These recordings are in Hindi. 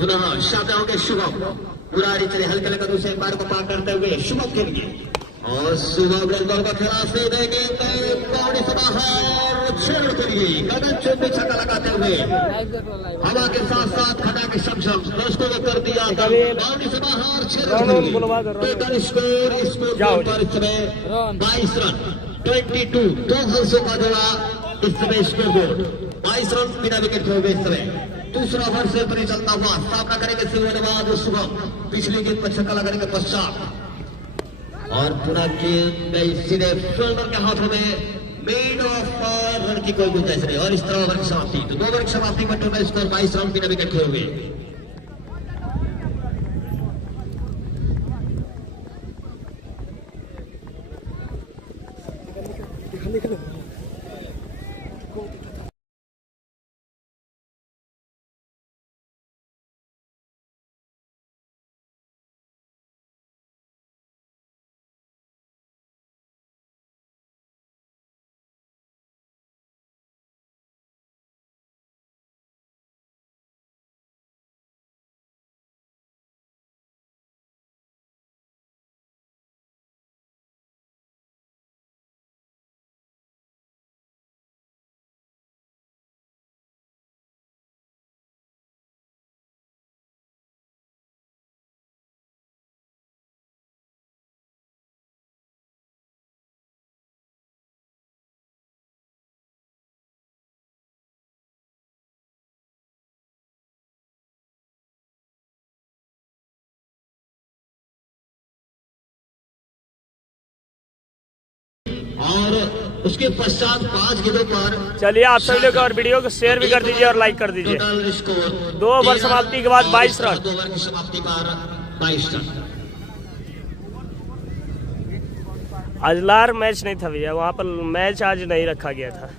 पुनः शामिल होंगे शुभम। मुरारी चले हल्के हल्के दूसरे बार को पार करते हुए शुभम खेलेंगे और शुभम बॉल का खेला से देंगे बाउंड्री से बाहर छेड़ करिए गगन चुंबी छक्का लगाते हुए हवा के साथ साथ खड़ा के समझम दोस्तों को कर दिया बाउंड्री से बाहर छेड़ टोटल स्कोर पर इस समय 22 रन 22 दो हंसों का जोड़ा इस समय स्कोर बोर्ड 22 रन बिना विकेट खो गए इस समय। दूसरा ओवर से पर चलता हुआ सामना करेंगे सिंहबाद शुभम पिछली गेंद पर छक्का लगाने के पश्चात और पुनः गेंद सीधे फील्डर के हाथों में मेड ऑफ रन की कोई गुंजाइश नहीं और इस तरह ओवर की समाप्ति। तो 2 ओवर की समाप्ति पर टोटल स्कोर 22 रन बिना विकेट खोए हुए। और उसके पश्चात 5 गेंदों पर चलिए आप सभी लोग और वीडियो को शेयर भी कर दीजिए और लाइक कर दीजिए। 2 ओवर समाप्ति के बाद 22 रन। 2 ओवर की समाप्ति पर 22 रन। अजलार मैच नहीं था भैया, वहाँ पर मैच आज नहीं रखा गया था।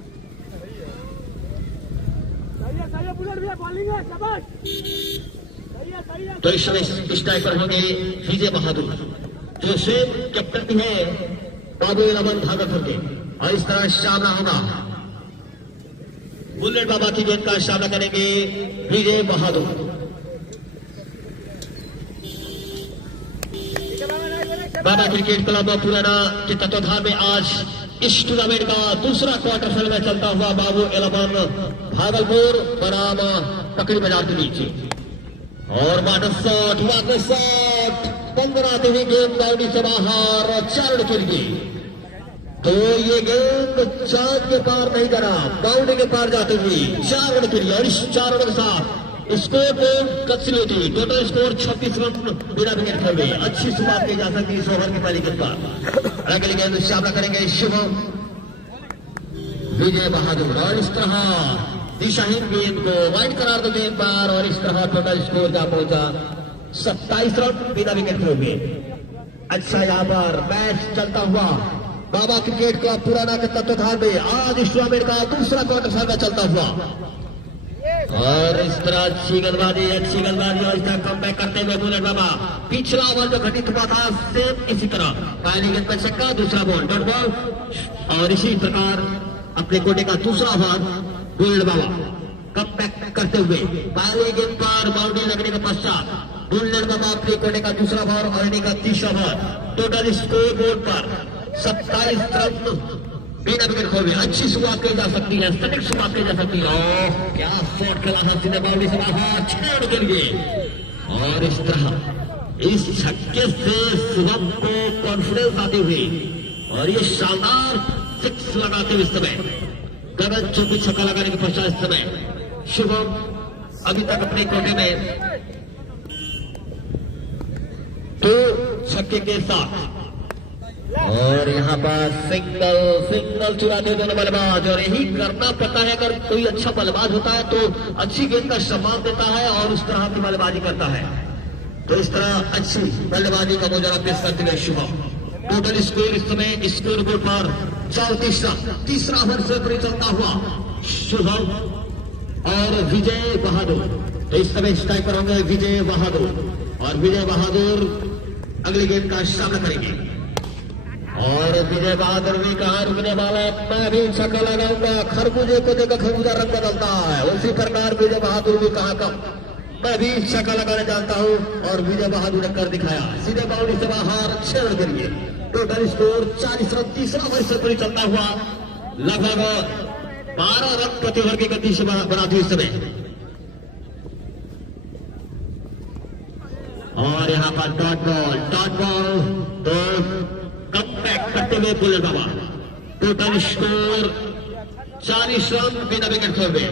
तो इस समय स्ट्राइकर होंगे विजय बहादुर जो स्वयं कैप्टन भी है बाबू इलेवन भागलपुर के और इस तरह सामना होगा बुलेट बाबा की गेंद का सामना करेंगे विजय बहादुर। बाबा क्रिकेट क्लब पुराना के तत्वाधान में आज इस टूर्नामेंट का दूसरा क्वार्टर फाइनल में चलता हुआ बाबू इलेवन भागलपुर बनाम पकड़ी बाजार के नीचे और वापस 15 हुई गेंद बाउंड्री से बाहर 4 रन के लिए। तो ये गेंद चांद के पार नहीं करा बाउंड्री के पार जाते हुए 4 रन के लिए और इस 4 रन के साथ स्कोर बोर्ड कंसिलेटी टोटल स्कोर 26 रन बिना विकेट खोए। अच्छी शुरुआत की जा सकती है इस ओवर की पहली गेंद पर। अगली गेंद सामना करेंगे शुभम विजय बहादुर और इस तरह दिशाहीन गेंद को वाइड करार दो गेंद पर और इस तरह टोटल स्कोर जा पहुंचा 27 रन बिना विकेट खोए। अच्छा यहाँ पर मैच चलता हुआ बाबा क्रिकेट क्लब पुराना के तत्वाधान में आज इस टूर्नामेंट का दूसरा क्वार्टर फाइनल चलता हुआ और इस तरह अच्छी गेंदबाजी और इस तरह कमबैक करते हुए बुलेट बाबा पिछला ओवर जो घटित हुआ था सेम इसी तरह पहली गेंद पर छक्का दूसरा बॉल डॉट बॉल और इसी प्रकार अपने कोटे का दूसरा ओवर बुलेट बाबा कमबैक करते हुए पहली गेंद पर बाउंड्री लगने के पश्चात बुलेट बाबा अपने कोटे का दूसरा ओवर और इन्हीं का तीसरा ओवर टोटल स्कोर बोर्ड पर 27 रन बिना विकेट खोए। अच्छी शुरुआत की जा सकती है सटीक शुरुआत की जा सकती है। क्या शॉट खेला है सीधे बाउंड्री से बाहर 6 रन के लिए और इस तरह इस छक्के से शुभम को कॉन्फिडेंस आते हुए और ये शानदार 6 लगाते हुए इस समय गगन चौकी छक्का लगाने के पश्चात इस समय शुभम अभी तक अपने कोटे में 2 छक्के के साथ और यहाँ पर सिंगल चुराते दोनों बल्लेबाज और यही करना पड़ता है। अगर कोई अच्छा बल्लेबाज होता है तो अच्छी गेंद का सम्मान देता है और उस तरह की बल्लेबाजी करता है। तो इस तरह अच्छी बल्लेबाजी का मुजाहरा पेश करते हुए शुभम टोटल स्कोर इस समय स्कोर बोर्ड पर 34 रन। तीसरा ओवर से चलता हुआ शुभम और विजय बहादुर। तो इस समय स्ट्राइकर होंगे विजय बहादुर और विजय बहादुर अगली गेंद का सामना करेंगे और विजय बहादुर भी कहा रुकने वाला मैं भी छक्का लगाऊंगा। खरबूजे को देखकर खरबूजा रंग बदलता है उसी प्रकार विजय बहादुर भी कहा कम मैं भी छक्का लगाना जानता हूं और विजय बहादुर ने कर दिखाया। सीधे बाउंड्री से बाहर 6 रन के लिए टोटल स्कोर 40 रन। तीसरा ओवर से चलता हुआ लगभग 12 रन प्रति ओवर की गति से बनाती इस समय। और यहाँ पर डॉट बॉल तो कम बैक करते हुए बोलर बाबा। टोटल स्कोर 40 रन बिना विकेट खोए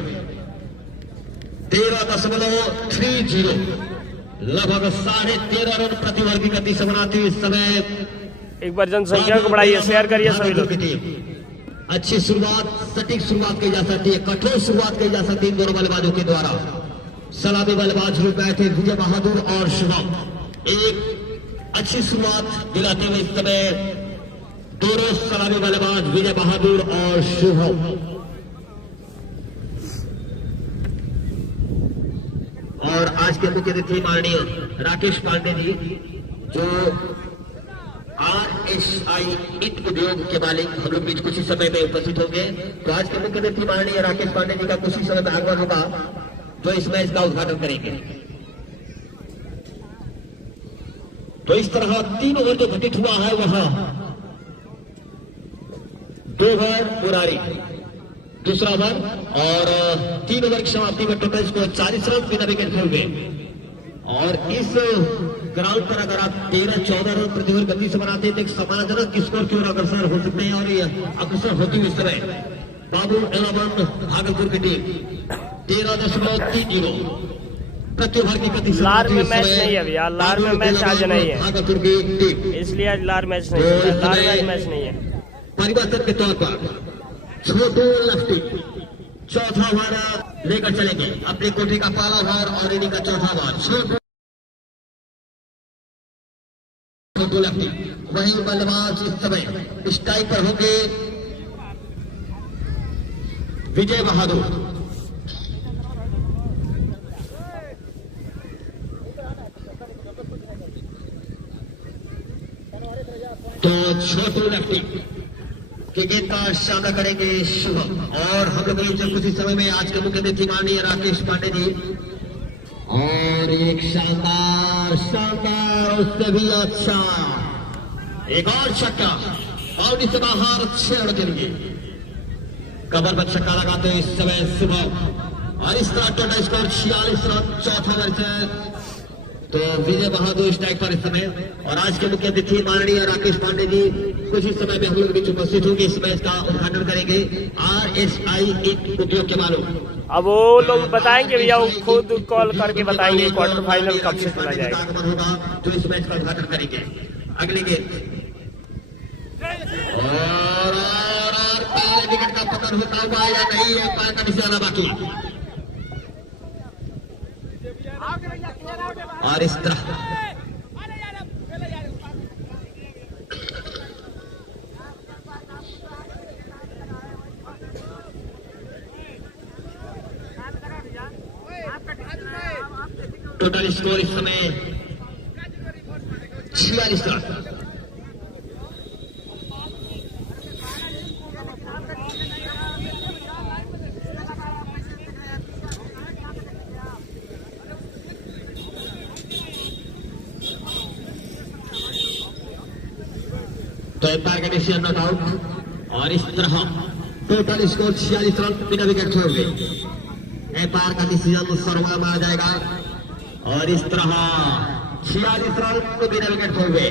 13.30 लगभग 13.5 रन प्रति ओवर की गति से बनाती इस समय। एक बार जनसंख्या को बढ़ाइए, शेयर करिए सभी लोग। अच्छी शुरुआत, सटीक शुरुआत की जा सकती है, कठोर शुरुआत की जा सकती है दोनों बल्लेबाजों के द्वारा। सलामी बल्लेबाज हुए बैठे विजय बहादुर और शुभम। एक अच्छी शुरुआत दिलाते हुए इस समय दोनों सलामी बल्लेबाज विजय बहादुर और शुभम। और आज के मुख्य अतिथि माननीय राकेश पांडे जी, जो RSI ईट उद्योग के मालिक, हम लोग बीच कुछ ही समय में उपस्थित होंगे। तो आज के मुख्य अतिथि माननीय राकेश पांडे जी का कुछ ही समय में आगमन होगा, जो इस मैच का उद्घाटन करेंगे। तो इस तरह 3 ओवर जो घटित हुआ है वहां 2 ओवर मुरारी, दूसरा ओवर और 3 ओवर की समाप्ति में टोटल स्कोर 40 रन बिना विकेट खोए। और इस ग्राउंड पर अगर आप 13-14 रन प्रति ओवर गति से बनाते हैं तो एक समानजनक स्कोर की ओर अग्रसर हो सकते हैं। और ये अग्रसर होती हुई इस समय बाबू 11 भागलपुर की टीम 13.30 प्रति ओवर की गति से। लार में मैच नहीं है भैया, लार में मैच आज नहीं है, भागलपुर की टीम, इसलिए आज लार मैच नहीं है, लार मैच नहीं है। परिवर्तन के तौर पर छोटू लफ्टी चौथा ओवर लेकर चलेंगे। अपनी कोठी का पहला ओवर और इनिंग का चौथा ओवर। छोटू लफ्टी वही बल्लेबाज इस समय स्ट्राइक पर होंगे विजय बहादुर। तो छोटू लफ्टी के गेंद का सामना करेंगे शुभम। और हम लोग कुछ ही समय में आज के मुख्य अतिथि माननीय राकेश पांडे जी। और एक शानदार उससे भी अच्छा एक और छक्का बाउंड्री से बाहर 6 रन के लिए कबर पर छक्का लगाते हुए इस समय शुभम। और इस तरह टोटल स्कोर 46 रन चौथा ओवर से। तो विजय बहादुर स्ट्राइक पर इस समय। और आज के मुख्य अतिथि माननीय राकेश पांडे जी कुछ ही समय में हम लोग बीच उपस्थित होंगे, इस मैच का उद्घाटन करेंगे। RSI ईट उद्योग के मालूम अब वो लोग बताएंगे भैया, वो खुद कॉल करके बताएंगे क्वार्टर फाइनल कब से खेला जाएगा। आगमन होगा जो इस मैच का उद्घाटन करेंगे। अगली गेंद और पहले विकेट का पतन होता हुआ या नहीं है, पैर का निशाना बाकी। और इस तरह टोटल स्कोर इस समय 46 रन। तो एम्पायर का डिसीजन नॉट आउट। और इस तरह टोटल स्कोर 46 रन बिना विकेट छोड़े। एम्पायर का डिसीजन सर्वा मारा जाएगा। और इस तरह 46 रन बिना विकेट छोड़े।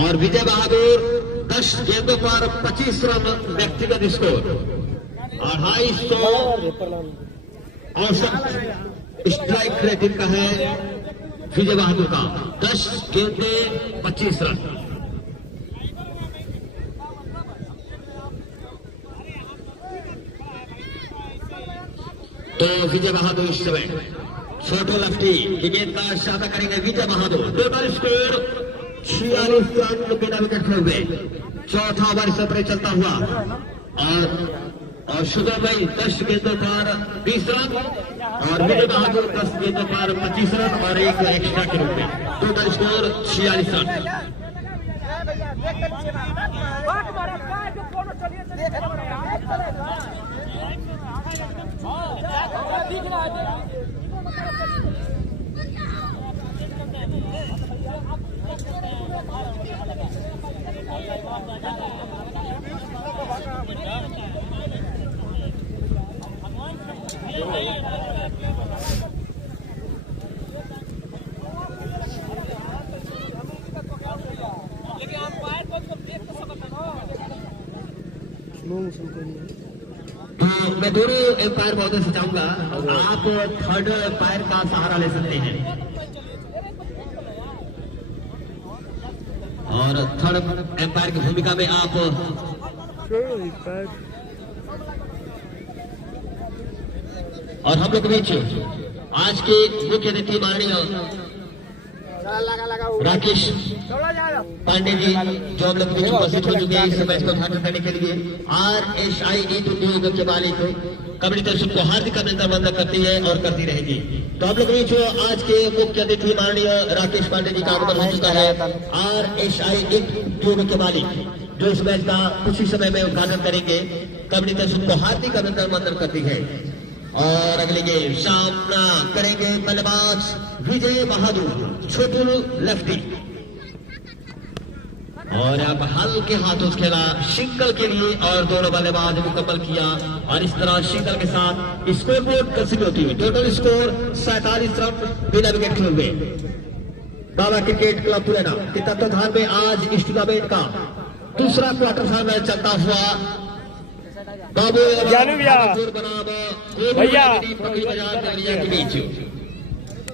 और विजय बहादुर 10 गेंदों पर 25 रन व्यक्तिगत स्कोर। 250 औसत स्ट्राइक रेटिंग का है विजय बहादुर का। 10 गेंदे 25 रन। तो विजय बहादुर इस समय छोटो लफ्टी की गेंद का सामना करेंगे Vijay Bahadur. Total score 46 run बिना विकेट खोए। चौथा ओवर से चलता हुआ और शुभम भाई 10 गेंदों पर 20 रन और विजय बहादुर 10 गेंदों पर 25 रन और एक एक्स्ट्रा के रूप में। Total score 46 run. तो मैं दोनों एम्पायर महोदय से चाहूंगा आप थर्ड एम्पायर का सहारा ले सकते हैं और थर्ड एम्पायर की भूमिका में आप और हम लोग के बीच आज के मुख्य अतिथि माननीय राकेश पांडे जी जो हम लोग बीच उपस्थित हो चुके हैं इस मैच को उद्घाटन करने के लिए RSI ईट उद्योग के मालिक कबड्डी दर्शक को हार्दिक अभिनंदन करती है और करती रहेगी। तो हम लोग बीच आज के मुख्य अतिथि माननीय राकेश पांडे जी का आगमन हो चुका है। RSI ईट उद्योग के मालिक जो इस मैच का कुछ ही समय में उद्घाटन करेंगे कबड्डी दर्शक को हार्दिक अभिनंदन करती है। और अगले गेम सामना करेंगे बल्लेबाज विजय बहादुर छोटू लेफ्टी और अब हल्के हाथों से खेला सिंगल के लिए और दोनों बल्लेबाज मुकम्मल किया और इस तरह सिंगल के साथ स्कोर बोर्ड कंसीडर होती हुई टोटल स्कोर 47 रन बिना विकेट खेल में बाबा क्रिकेट क्लब पुराना के तत्वाधान में आज इस टूर्नामेंट का दूसरा क्वार्टर फाइनल चलता हुआ बाबू भैया के बीच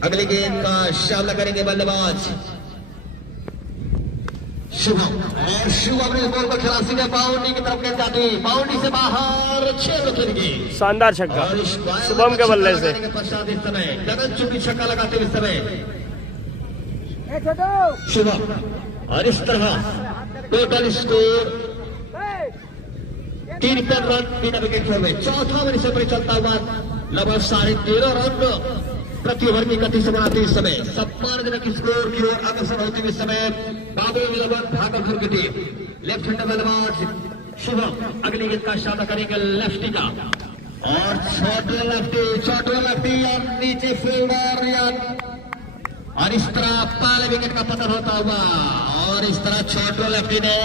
अगले गेंद का सामना करेंगे बल्लेबाज शुभम और शुभम ने बॉल को खेला सीधे बाउंड्री की तरफ गेंद जाती बाउंड्री से बाहर 6 रन खेलेंगे शानदार छक्का शुभम के बल्ले से पश्चात इस समय गगन चुंबी छक्का लगाते हुए इस समय शुभम और इस तरह टोटल स्कोर 53 रन बिना विकेट खेल में चौथा ओवर इस पर चलता हुआ लगभग 13.5 रन प्रति ओवर की गति से बनाते इस समय सम्मानजनक स्कोर की ओर अग्रसर होते हुए इस समय बाबू इलेवन भागलपुर की टीम लेफ्ट हैंड बल्लेबाज शुभम अगली गेंद का सामना करेंगे लेफ्टी का और छोटे लेफ्टी और नीचे फील्डर और इस तरह पहले विकेट का पतन होता हुआ और इस तरह छोटे लेफ्टी ने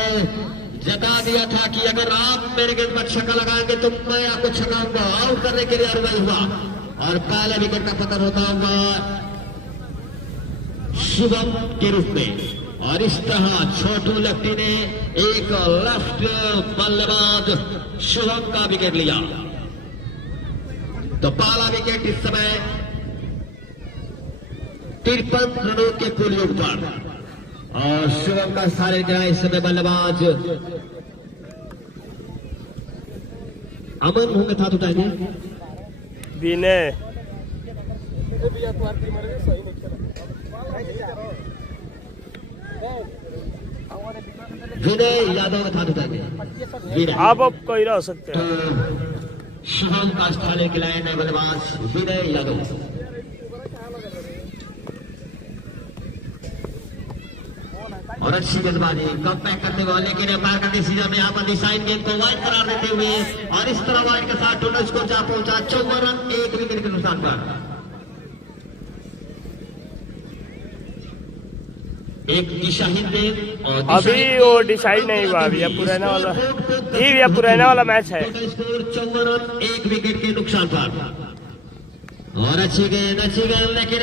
जता दिया था कि अगर आप मेरे गेंद पर छक्का लगाएंगे तो मैं आपको छक्काऊंगा आउट करने के लिए अरुणाई हुआ और पहले विकेट का पतन होता हुआ शुभम के रूप में और इस तरह छोटू लेफ्टी ने एक लेफ्ट बल्लेबाज शुभम का विकेट लिया तो पहला विकेट इस समय 53 रनों के कुल योग पर और शुभम का सारे गिरा इस समय बल्लेबाज अमन होंगे था तो विनय यादव में था तो आप कोई रह सकते हैं शुभम का स्थान के लाइन है बल्लेबाज विनय यादव और अच्छी गेंदबाजी कम पैक करते हुए लेकिन अंपायर का डिसीजन में यहाँ पर डिसाइड गेंद को वाइड करार देते हुए और इस तरह वाइड के साथ टोटल स्कोर जा पहुंचा 54 रन 1 विकेट के नुकसान पर एक दिशाहीन गेंद और अभी वो डिसाइड नहीं हुआ अभी पुराना वाला ये पुराना वाला मैच है स्कोर 54 रन 1 विकेट के नुकसान पर और अच्छी गेंद लेकिन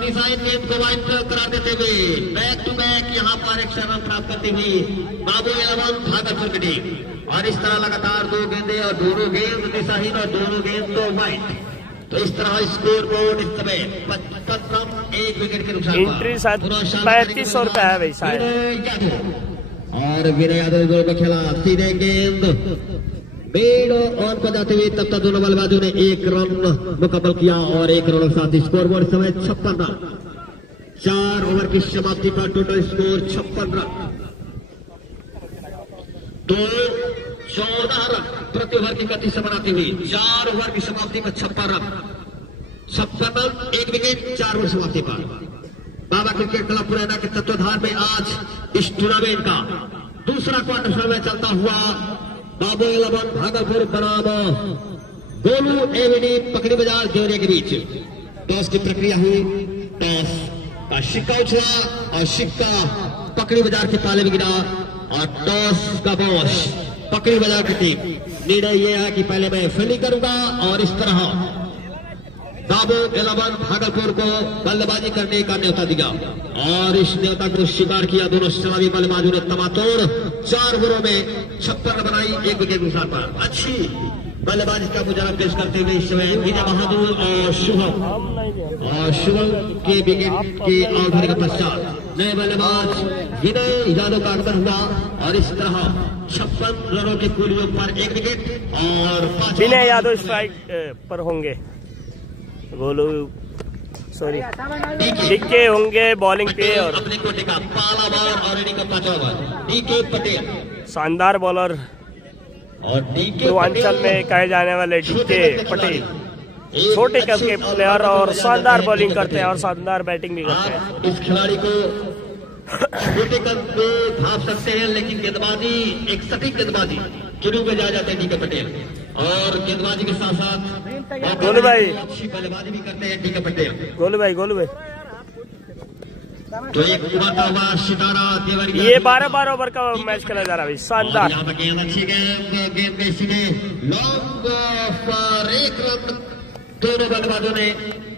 डिजाइन गेंद को वाइड करा देते हुए बैक टू बैक यहाँ पर एक रन प्राप्त करते हुए बाबू इलेवन भागलपुर की टीम और इस तरह लगातार 2 गेंदे और दोनों गेंद दिशाहीन और दोनों गेंद तो वाइड तो इस तरह स्कोर बोर्ड इस समय 55 रन 1 विकेट के नुकसान एंट्री 3500 रुपए है भाई शायद और विनय यादव को खेला सीधे गेंद बेड ऑन पर जाते हुए तब तक दोनों बल्लेबाजों ने 1 रन मुकम्मल किया और 1 रन के साथ स्कोर बोर्ड समय 56 रन 4 ओवर की समाप्ति पर टोटल स्कोर 56 रन तो 14 रन प्रति ओवर की गति से बनाती हुई 4 ओवर की समाप्ति पर 56 रन 56 रन 1 विकेट 4 ओवर समाप्ति पर बाबा क्रिकेट क्लब पुराना के तत्वाधान में आज इस टूर्नामेंट का दूसरा क्वार्टर फाइनल चलता हुआ बाबू इलेवन भागलपुर बनाम गोलू एवीडी पकड़ी बाजार देवरिया के बीच टॉस की प्रक्रिया हुई टॉस का सिक्का उछला और सिक्का पकड़ी बाजार के ताले में गिरा और टॉस का बॉस पकड़ी बाजार की टीम निर्णय यह है कि पहले मैं फील्डिंग करूंगा और इस तरह दाबो 11 भागलपुर को बल्लेबाजी करने का न्योता दिया और इस न्योता को स्वीकार किया दोनों सलामी बल्लेबाजों ने। तमातोड़ 4 ओवरों में 56 रन बनाई, 1 विकेट नुकसान पर। अच्छी बल्लेबाजी का मुजाहरा पेश करते हुए इस समय विजय बहादुर और शुभम के विकेट के आउट होने के पश्चात नए बल्लेबाज विनय यादव का आगमन हुआ और इस तरह 56 रनों के कुल योग पर 1 विकेट और 5 विनय यादव स्ट्राइक पर होंगे, गोलू सॉरी डिक्के होंगे बॉलिंग पे और अपने कोटे का पहला बार और इनिंग का 5वां बार डीके पटेल शानदार बॉलर और डीके पूर्वांचल में कहे जाने वाले डीके पटेल छोटे कद के प्लेयर और शानदार बॉलिंग करते हैं और शानदार बैटिंग भी करते हैं। आप इस खिलाड़ी को छोटे कद में भाप सकते हैं, लेकिन गेंदबाजी एक सटीक गेंदबाजी के रूप में जाया जाते हैं डीके पटेल और गेंदबाजी के साथ साथ गोलू भाई अच्छी बल्लेबाजी भी करते हैं डीके पटेल। गोलू भाई तो एक उभरता हुआ सितारा देवरिया, ये 12 ओवर का मैच खेला जा रहा है, शानदार। यहाँ पर गेंद अच्छी गेंद में सीधे लॉन्ग पर 1 रन दोनों बल्लेबाजों ने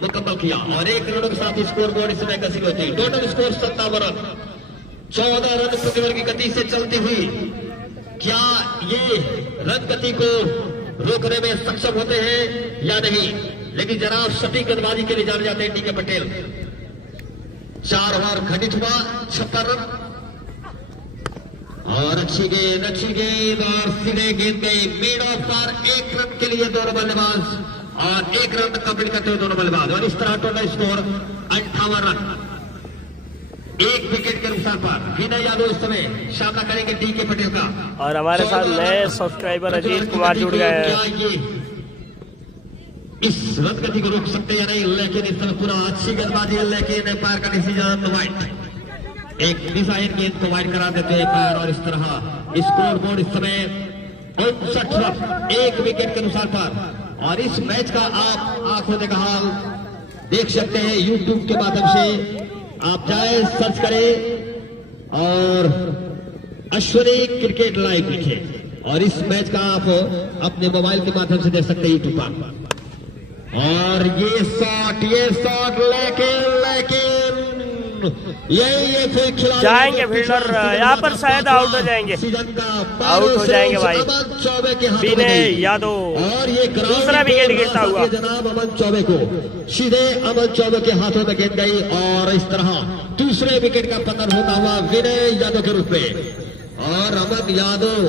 मुकम्मल किया और 1 रनों के साथ स्कोर बोर्ड इस समय कसी होती है। टोटल स्कोर 57 रन, 14 रन प्रति ओवर की गति से चलती हुई क्या ये रन गति को रोकने में सक्षम होते हैं या नहीं, लेकिन जनाब सटीक गेंदबाजी के लिए जाने जाते हैं डीके पटेल। 4 ओवर खंडित हुआ, 56 रन और अच्छी गेंद और सीधे गेंद गई मिड ऑफ पर 1 रन के लिए दोनों बल्लेबाज और 1 रन कंप्लीट करते हुए दोनों बल्लेबाज और इस तरह टोटल स्कोर 58 रन, 1 विकेट के नुकसान पर। विनय यादव इस समय सामना करेंगे डीके पटेल का और हमारे साथ नए सब्सक्राइबर अजीत कुमार जुड़ गए हैं। क्या ये इस रन गति को रोक सकते या नहीं, लेकिन इस समय पूरा अच्छी गेंदबाजी है, लेकिन पैर का डिसीजन वाइड, एक डिजाइन गेंद को वाइड करा देते हैं पैर और इस तरह स्कोर बोर्ड इस समय 59 रन, 1 विकेट के नुकसान पर। और इस मैच का आप आंखों देखा हाल देख सकते हैं यूट्यूब के माध्यम से, आप जाए सर्च करें और अश्विनी क्रिकेट लाइव लिखें और इस मैच का आप अपने मोबाइल के माध्यम से देख सकते हैं यूट्यूब पर। और ये शॉट लेकिन ये फिर खिलाड़ी जाएंगे फील्डर, यहाँ पर शायद आउट हो जाएंगे, आउट हो जाएंगे भाई विनय यादव। और ये दूसरा विकेट गिरता हुआ जनाब अमन चौबे को, सीधे अमन चौबे के हाथों में गेंद गई और इस तरह दूसरे विकेट का पतन होता हुआ विनय यादव के रूप में। और अमन यादव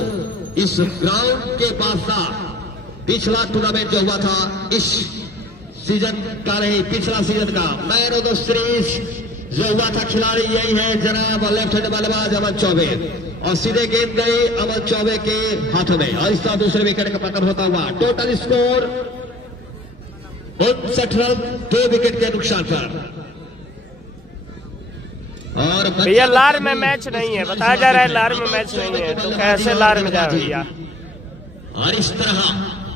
इस ग्राउंड के बादशाह, पिछला टूर्नामेंट जो हुआ था इस सीजन का नहीं, पिछला सीजन का मैन ऑफ द सीरीज जो हुआ था खिलाड़ी यही है जनाब लेफ्ट हैंड बल्लेबाज अमन चौबे और सीधे गेंद गई अमन चौबे के हाथों में और इस तरह दूसरे विकेट का पतन होता हुआ। टोटल स्कोर 59 रन, 2 विकेट के नुकसान पर। और भैया लार में मैच नहीं है, बताया जा रहा है लार में मैच नहीं है, तो कैसे लार में जा भैया। और इस तरह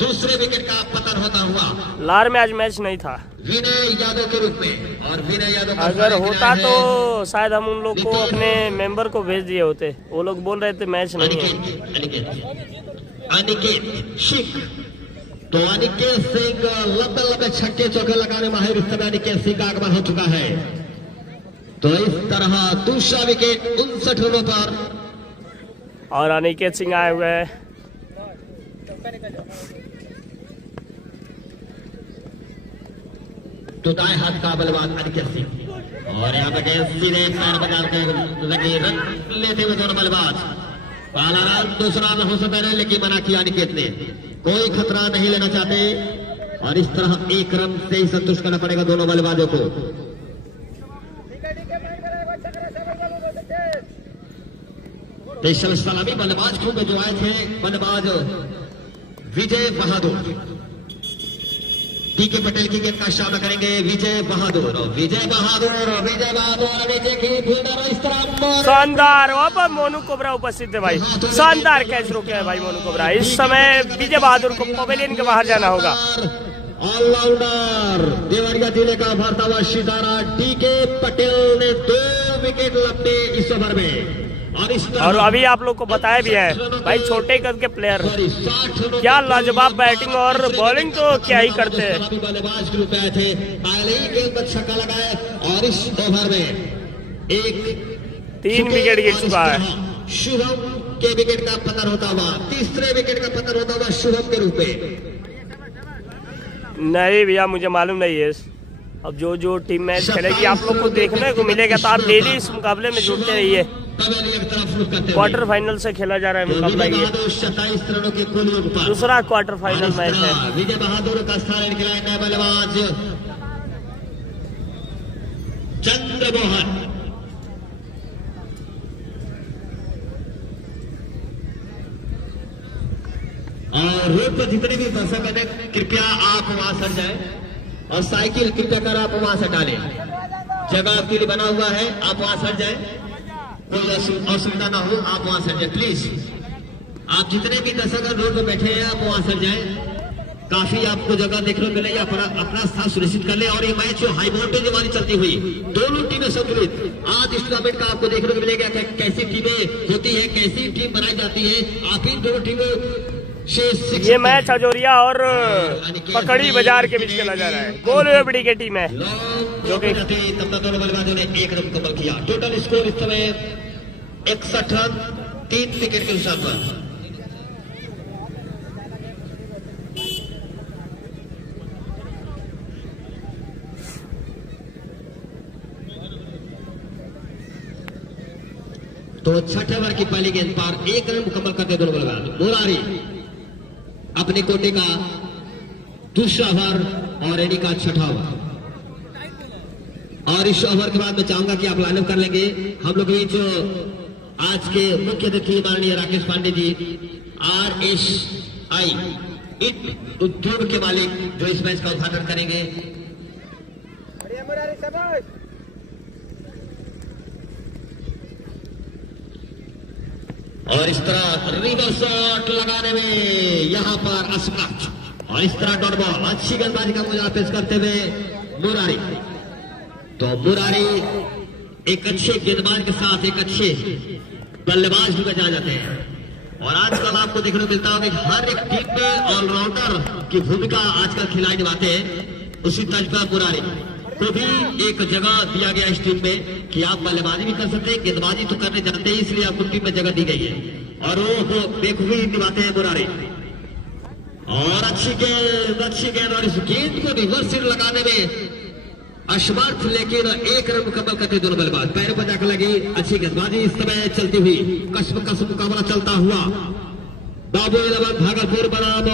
दूसरे विकेट का पतन होता हुआ लार में आज मैच नहीं था विनय यादव के रूप में। और विनय यादव अगर होता तो शायद हम उन लोग को अपने मेंबर को भेज दिए होते, वो लोग बोल रहे थे मैच नहीं है। अनिकेत सिंह, तो अनिकेत सिंह लंबे छक्के चौके लगाने माहिर, इस समय अनिकेत सिंह का आगमन हो चुका है। तो इस तरह दूसरा विकेट 59 रनों पर और अनिकेत सिंह आए हुए हैं। तो दाएं हाथ का बल्लेबाज अनिकेत सिंह और यहाँ पे सीधे पैर बजा के लगे रन लेते हुए दोनों बल्लेबाज। पहला रन, दूसरा रन हो सकता है लेकिन मना किया अनिकेत ने, कोई खतरा नहीं लेना चाहते और इस तरह 1 रन से ही संतुष्ट करना पड़ेगा दोनों बल्लेबाजों को। सलामी बल्लेबाज खूब जो आए थे बल्लेबाज विजय बहादुर, डीके पटेल की गेंद का सामना करेंगे विजय बहादुर नीचे की फील्डर इस तरह शानदार। वहाँ पर मोनू कोबरा उपस्थित है भाई, शानदार कैच रोके है भाई मोनू कोबरा। इस समय विजय बहादुर को पवेलियन के बाहर जाना होगा। ऑलराउंडर देवरिया जिले का भारता हुआ सितारा डीके पटेल ने 2 विकेट लपटे इस ओवर में। और अभी आप लोग को बताया भी है भाई, छोटे कद के प्लेयर क्या लाजवाब बैटिंग और बॉलिंग तो क्या ही करते हैं। बल्लेबाज के रूप में आए थे, पहले ही गेंद पर छक्का लगाए और इस ओवर में 3 विकेट गिर चुका है। शुभम के विकेट का पतन होता हुआ, तीसरे विकेट का पतन होता हुआ शुभम के रूप में। नहीं भैया, मुझे मालूम नहीं है। अब जो टीम मैच खेलेगी आप लोग को देखने को मिलेगा, तो आप डेली इस मुकाबले में जुड़ते रहिए। क्वार्टर फाइनल से खेला जा रहा है मुकाबला, ये 27 रनों के कुल योग पर दूसरा क्वार्टर फाइनल मैच है। विजय बहादुर का स्थान खिलाए नए बल्लेबाज चंद्रमोहन। और रोड पर जितने भी दर्शक हैं कृपया आप वहां सर जाए और साइकिल कृपया कर आप वहां से डालें, जगह आपके लिए बना हुआ है, आप वहां सर जाए, कोई असुविधा ना हो, आप वहां सर जाए प्लीज। आप जितने भी दर्शक रोड पर बैठे हैं आप वहां सर जाए, काफी आपको जगह देखने को मिलेगी, अपना स्थान सुनिश्चित कर ले। और ये मैच हाई वोल्टेज वाली चलती हुई, दोनों टीमें संतुलित आज इस टूर्नामेंट का आपको देखने को मिलेगा कैसी टीमें होती है, कैसी टीम बनाई जाती है। आप इन दोनों टीमों ये मैच हजोरिया और पकड़ी बाजार के बीच खेला जा रहा है। गोलवेबड़ी की टीम है जो कि दोनों बल्लेबाजों ने एक रन मुकम्मल किया। टोटल स्कोर इस समय 61 रन 3 विकेट के नुकसान पर। तो छठे ओवर की पहली गेंद पर 1 रन मुकम्मल करते दोनों बल्लेबाज। मुरारी अपने कोटे का दूसरा ओवर और एडी का छठा ओवर। और इस ओवर के बाद मैं चाहूंगा कि आप लाइनअप कर लेंगे। हम लोग जो आज के मुख्य अतिथि माननीय राकेश पांडे जी, RSI इट उद्योग के मालिक, जो इस मैच का उद्घाटन करेंगे। और इस तरह रिवर्स शॉट लगाने में यहां पर असमर्थ, और इस तरह डॉट बॉल, अच्छी गेंदबाजी का मुजाहरा पेश करते हुए मुरारी। तो मुरारी एक अच्छे गेंदबाज के साथ एक अच्छे बल्लेबाज भी जाने जाते हैं। और आजकल आपको देखने को मिलता है कि हर एक टीम में ऑलराउंडर की भूमिका आजकल खिलाड़ी निभाते हैं। उसी तर्ज पर मुरारी को भी एक जगह दिया गया इस टीम में कि आप बल्लेबाजी भी कर सकते हैं, गेंदबाजी तो करने जानते हैं, इसलिए आपको टीम में जगह दी गई है। और वो बेखूबी निभाते हैं मुरारी। और अच्छी गेंद और इस गेंद को रिवर्स लगाने में असमर्थ, लेकिन 1 रन मुकम्मल करते दोनों बल्लेबाज। पैरों पर जाकर लगी अच्छी गेंदबाजी इस समय चलती हुई, कसम मुकाबला चलता हुआ। बाबू इलाहाबाद भागलपुर बनाम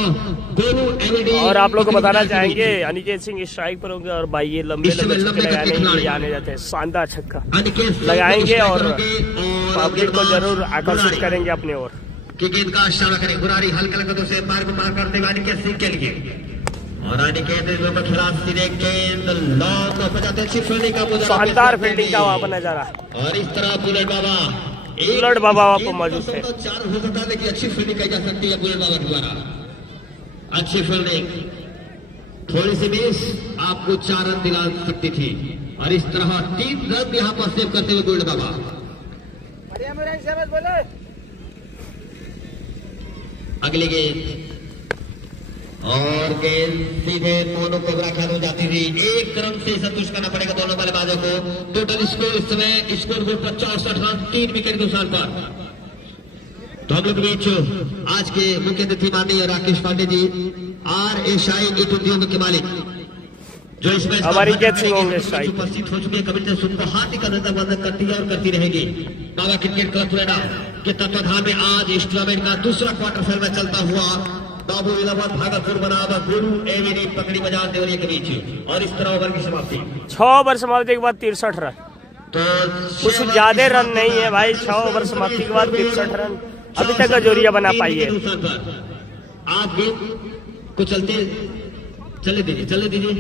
गोलू एमडी। और आप लोग को बताना चाहेंगे अनिकेत सिंह स्ट्राइक पर होंगे और भाई ये लंबे लगाने आने जाते हैं, शानदार छक्का लगाएंगे और पब्लिक को जरूर आकर्षित करेंगे अपने ओर। गेंद का इशारा करें, मुरारी हल्के लगते से पैर को पार करते हुए अनिकेत सिंह के लिए। और अनिकेत के खिलाफ सीधे गेंद लॉन्ग हो जाते, अच्छी फील्डिंग का शानदार फील्डिंग का वहां पर नजारा। और इस तरह बुलेट बाबा आपको मौजूद है। 4 हो सकता है, लेकिन अच्छी फील्डिंग की जा सकती है बुलेट बाबा द्वारा। अच्छी फील्डिंग, थोड़ी सी मिस आपको 4 रन दिला सकती थी। और इस तरह 3 रन यहाँ पर सेव करते हुए बुलेट बाबा। अगली गेंद और गेंद सीधे दोनों कोबरा ख्याल हो जाती थी। 1 रन से संतुष्ट करना पड़ेगा दोनों बल्लेबाजों को। टोटल स्कोर इस समय स्कोर बोर्ड पर 64 रन 3 विकेट के नुकसान पर। तो हम लोग बीच आज के मुख्य अतिथि माननीय राकेश पांडे जी, RSI इट उद्योग के मालिक, जो इस मैच उपस्थित हो चुके हैं। कमेटी सुनकर हाथी का नजरबंद करती है और करती रहेगी। बाबा क्रिकेट क्लब पुराना के तत्वाधान में आज इस टूर्नामेंट का दूसरा क्वार्टर फाइनल चलता हुआ बाबू इलाहाबाद भागलपुर बनाम गुरु एमडी पकड़ी बाजार देवरिया के बीच। और इस तरह ओवर की समाप्ति 6 ओवर समाप्ति के बाद 63 रन। तो कुछ ज्यादा रन नहीं है भाई, 6 ओवर समाप्ति के बाद 63 रन अभी तक हजोरिया बना पाई है। आप गेंद को चले दीजिए।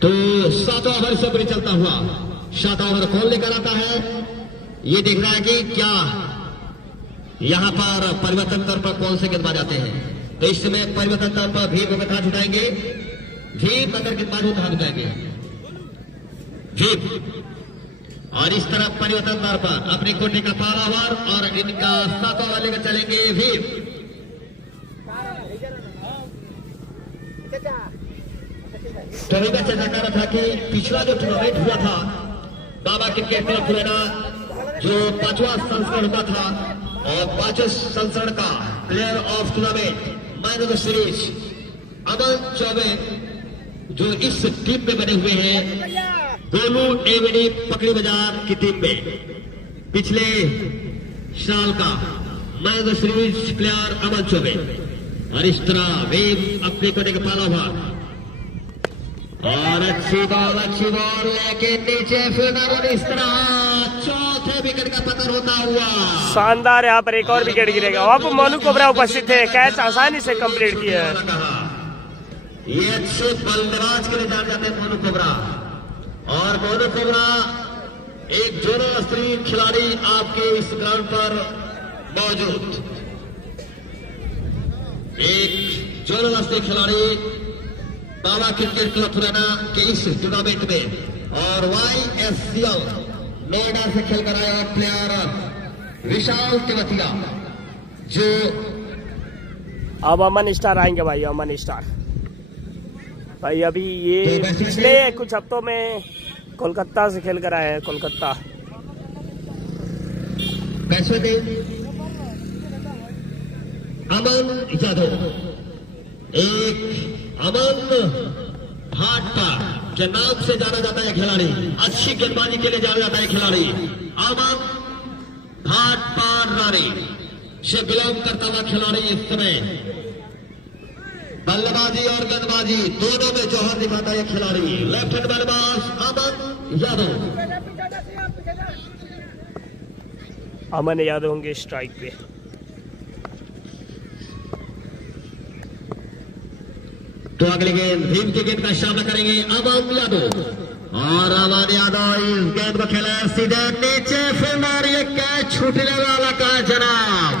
तो 7 ओवर से ऊपर चलता हुआ 7 ओवर कौन लेकर आता है, ये देखना है कि क्या यहां पर परिवर्तन कर पर कौन से गेंदबाज आते हैं। तो इस समय परिवर्तन नाम पर भीम को हाथ उठाएंगे। भीम अगर के बाद हाथ उठाएंगे भीम, और इस तरह परिवर्तन नाम पर अपने कोटे का पहला ओवर और इनका सातवां ओवर लेकर चलेंगे भीम। तो मैं चर्चा कर रहा था कि पिछला जो टूर्नामेंट हुआ था बाबा क्रिकेट क्लब खुलेना, जो 5वां संस्करण हुआ था, और 5वें संस्करण का player of tournament man of the series Aman Choubey जो इस टीम में बने हुए हैं, गोलू एवडी पकड़ी बाजार की टीम में पिछले साल का man of the series player Aman Choubey. और इस तरह वे अपने कोने का पाला हुआ और अच्छी बॉल लेके नीचे फील्डर, और इस तरह चौथे विकेट का पतन होता हुआ शानदार। यहाँ पर एक और विकेट गिरेगा। अब मोनू कोबरा उपस्थित थे, कैच आसानी से कंप्लीट किया है। ये अच्छे बल्लेबाज के लिए जान जाते हैं मोनू कोबरा, और मोनू कोबरा एक जोनल स्तरीय खिलाड़ी आपके इस ग्राउंड पर मौजूद, एक जोनल स्तरीय खिलाड़ी बाबा क्रिकेट क्लब खुराना के इस टूर्नामेंट में। और YSCL नोएडा से खेलकर आया प्लेयर विशाल तिवतिया, जो अब अमन स्टार आएंगे भाई। अमन स्टार भाई अभी ये पिछले कुछ हफ्तों में कोलकाता से खेलकर आए हैं। कोलकाता कैसे दे अमन यादव, एक अमन भाटपा के नाम से जाना जाता है खिलाड़ी, अच्छी गेंदबाजी के लिए जाना जाता है खिलाड़ी अमन भाटपा रानी से बिलोंग करता हुआ खिलाड़ी। इस समय बल्लेबाजी और गेंदबाजी दोनों में जौहर दिखाता है खिलाड़ी, लेफ्ट हैंड बल्लेबाज अमन यादव। अमन यादव होंगे स्ट्राइक पे। तो अगले गेंद भीम की गेंद का सामना करेंगे अमन यादव, और अमन यादव इस गेंद को खेला सीधे नीचे फील्डर, ये कैच छूटने वाला का जनाब,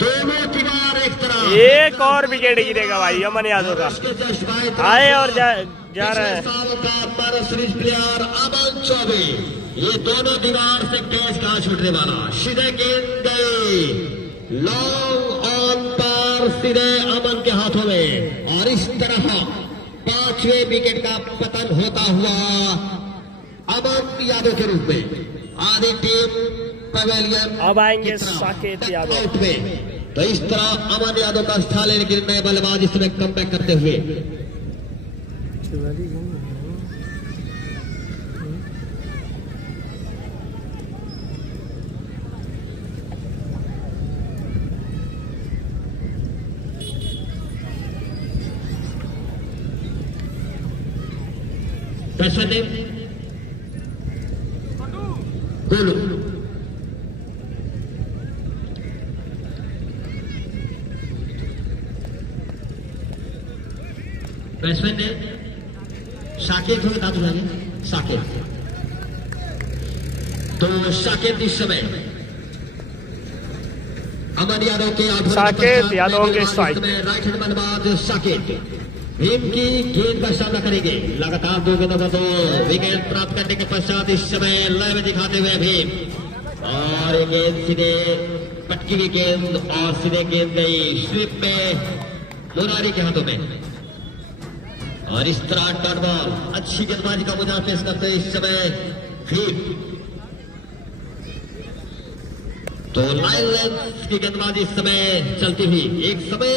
दोनों की बार एक तरफ। एक और विकेट गिरेगा भाई अमन यादव का। आए और जा रहे हैं सीरीज प्लेयर अमन चौबे, ये दोनों दीवार से कैच कहा छूटने वाला, सीधे गेंद गई लॉन्ग ऑन पर सीधे अमन के हाथों में, और इस तरह 5वें विकेट का पतन होता हुआ अमन यादव के रूप में। आधी टीम पवेलियन अब आएंगे साकेत यादव में। तो इस तरह अमन यादव का स्थान लेने के लिए नए बल्लेबाज इस समय कम बैक करते हुए गोलू बैट्समैन ने साकेत को बता दूंगा साकेत। तो साकेत इस समय अमन यादव के साकेत यादव के राइट हैंड बल्लेबाज साकेत भीम की गेंद का सामना करेंगे। लगातार 2 गेंदों का 2 विकेट प्राप्त करने के पश्चात इस समय लय में दिखाते हुए भीम, और ये गेंद सीधे पटकी हुई गेंद और सीधे गेंद गई स्लिप में मुरारी के हाथों में, और इस तरह डॉट बॉल अच्छी गेंदबाजी का मुजाहरा पेश करते इस समय भीम। तो लाइन लेंथ की गेंदबाजी इस समय चलती हुई, एक समय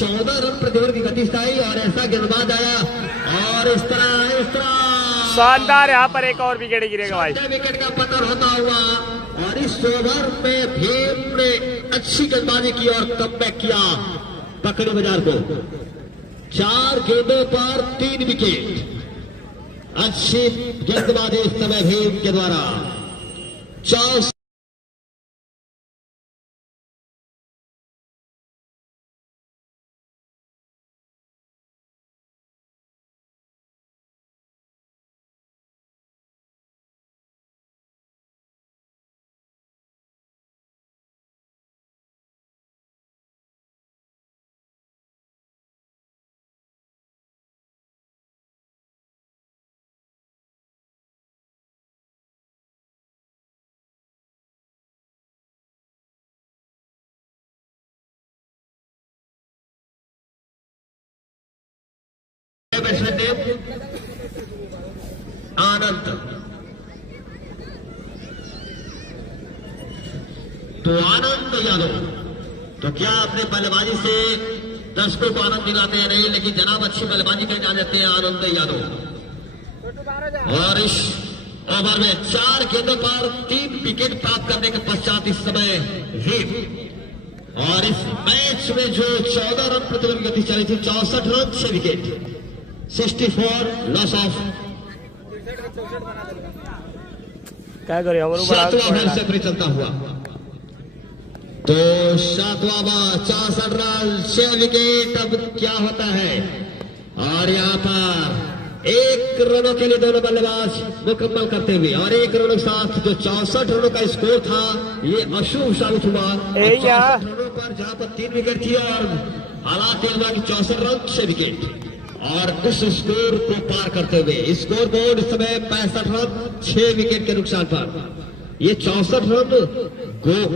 14 रन प्रति ओवर की गति से आई, और ऐसा गेंदबाज आया, और इस तरह शानदार। यहाँ पर एक और विकेट गिरेगा भाई। विकेट का पतन होता हुआ, और इस ओवर में भीम ने अच्छी गेंदबाजी की और कमबैक किया पकड़ी बाजार को। 4 गेंदों पर 3 विकेट, अच्छी गेंदबाजी इस समय भीम के द्वारा। 4 बैट्समैन नेम आनंद। तो आनंद यादव, तो क्या अपने बल्लेबाजी से दर्शकों को आनंद दिलाते हैं? नहीं, लेकिन जनाब अच्छी बल्लेबाजी करके आ जाते हैं आनंद यादव। और इस ओवर में 4 गेंदों पर 3 विकेट प्राप्त करने के पश्चात इस समय हीट। और इस मैच में जो 14 रन प्रतिबंध गति चली थी, 64 रन 6 विकेट, 64 लॉस ऑफ। क्या करें हम लोग? 7वां ओवर से फिर चलता हुआ, तो 7वां ओवर 64 रन 6 विकेट। अब क्या होता है? और यहाँ पर 1 रनों के लिए दोनों बल्लेबाज मुकम्मल करते हुए, और 1 रनों के साथ जो 64 रनों का स्कोर था, ये अशुभ साबित हुआ। 64 रनों पर जहां पर 3 विकेट थी, और हालात ये हुआ कि 64 रन 6 विकेट, और उस स्कोर को पार करते हुए स्कोर बोर्ड इस समय 65 रन 6 विकेट के नुकसान पर। ये 64 रन